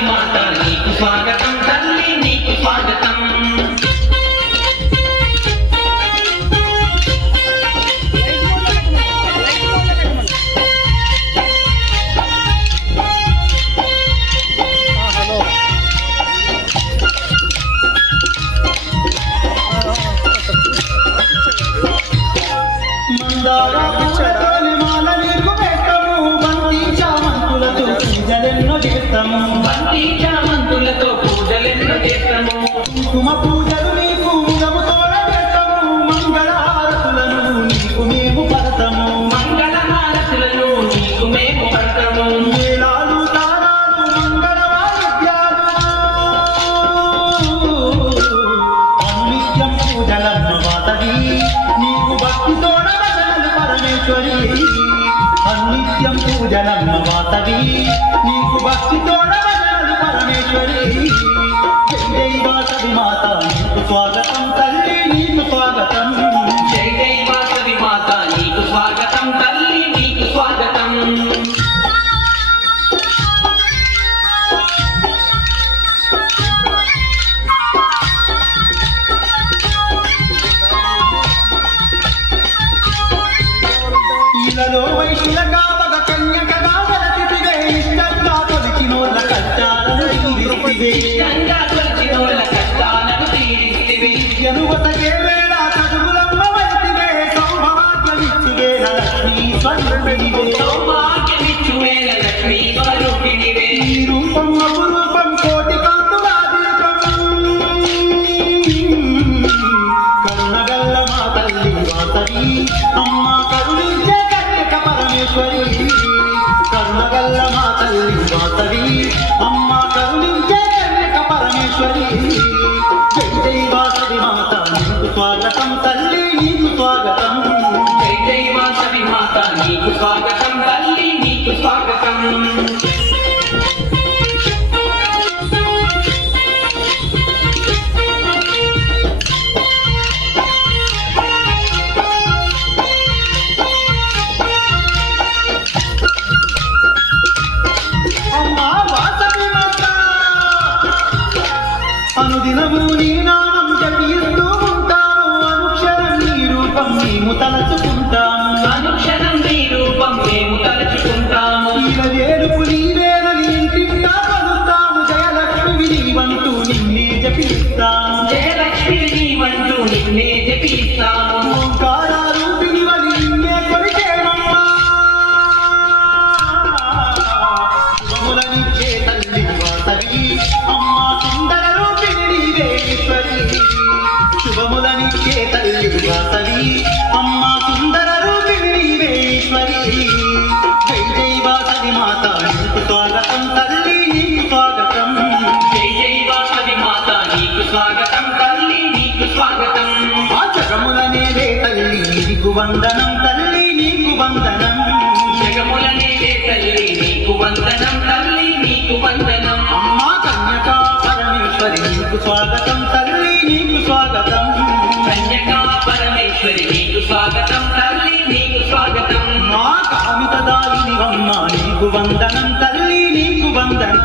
వాసవి మాత నీకు స్వాగతం తల్లి నీకు స్వాగతం బంతి చామంతులతో పూజలెన్నో చేస్తాము కుంకుమ పూజలు నీకు ముగముతోడ చేస్తాము మంగళహారతులను నీకు మేము పడతాము మంగళహారతులను నీకు మేము పడతాము మేళాలు తారాలు మంగళ వాయిద్యాలు నిత్యం పూజలమ్మ వాతవి నీకు భక్తితోడ భజనలు పరమేశ్వరి నిత్యం పూజలమ్మ వాతవి నీకు భక్తితోడ భజనలు పరమేశ్వరి జై జై వాసవి మాత నీకు స్వాగతం తల్లి నీకు స్వాగతం జై జై వాసవి మాత నీకు స్వాగతం తల్లి నీకు స్వాగతం ఇలలో వైశ్యుల కావగ కన్యకగా వెలసితివే ఇష్టంగా కొలిచినోళ్ళ కష్టాలను తీరిస్తివే విద్యను వసగే వేళ చదువులమ్మ వైతివే సౌభాగ్యమిచ్చు వేళ లక్ష్మీ స్వరూపిణివే ఈ రూపం అపురూపం కోటి కాంతులా దీపం కరుణగల్ల మా తల్లి వాసవి అమ్మ కరుణించే కన్యక పరమేశ్వరి కరుణగల్ల మా తల్లి వాసవి అమ్మ కరుణించే కన్యక పరమేశ్వరి జై జై వాసవి మాత నీకు స్వాగతం తల్లి నీకు స్వాగతం జై జై వాసవి మాత నీకు స్వాగతం తల్లి నీకు స్వాగతం అనుదినము నీ నామం జపిస్తూ ఉంటాము అనుక్షరం నీ రూపం మేము తలచుకుంటాము అనుక్షణం నీ రూపం మేము తలుచుకుంటాము వేలుపు నీవేనని ఇంటింటా పలుస్తాము జయలక్ష్మి నీవంటూ నిన్నే జపిస్తాము జయలక్ష్మి నీవంటూ నిన్నే జపిస్తాము ఓంకారారూపిణి వని నిన్నే కొలిచేమమ్మా శుభములనిచ్చే తల్లి వాసవి అమ్మా సుందర రూపిణి నీవే ఈశ్వరి శుభములనిచ్చే తల్లి వాసవి అమ్మా సుందర రూపిణి నీవే ఈశ్వరి జై జై వాసవి మాత నీకు స్వాగతం తల్లి నీకు స్వాగతం జై జై వాసవి మాత నీకు స్వాగతం తల్లి నీకు స్వాగతం ఆ జగములనేవే తల్లి నీకు వందనం తల్లి నీకు వందనం జగములనేవే తల్లి నీకు వందనం తల్లి నీకు వందనం అమ్మా కన్యకా పరమేశ్వరి నీకు స్వాగతం తల్లి నీకు స్వాగతం కన్యకా పరమేశ్వరి నీకు స్వాగతం తల్లి నీకు స్వాగతం మా కామితదాయినివమ్మ నీకు వందనం తల్లి నీకు వందనం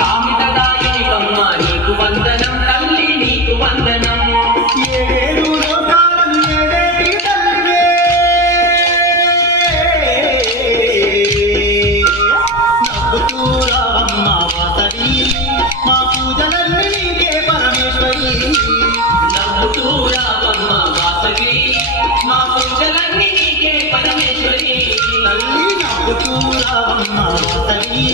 కామితదాయినివమ్మ నీకు వందనం తల్లి నీకు వందనం ఏడేడు లోకాలను ఏడేటి తల్లివే నవ్వుతూ రావమ్మ వాసవి మా పూజలన్నీ నీకే పరమేశ్వరి నవ్వుతూ రావమ్మ వాసవి మా పూజలన్నీ నీకే పరమేశ్వరి తల్లి నవ్వుతూ రావమ్మ వాసవి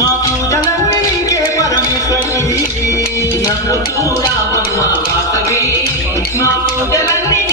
మా పూజలన్నీ నీకే పరమేశ్వరి నవ్వుతూ రావమ్మ వాసవి మా పూజలన్నీ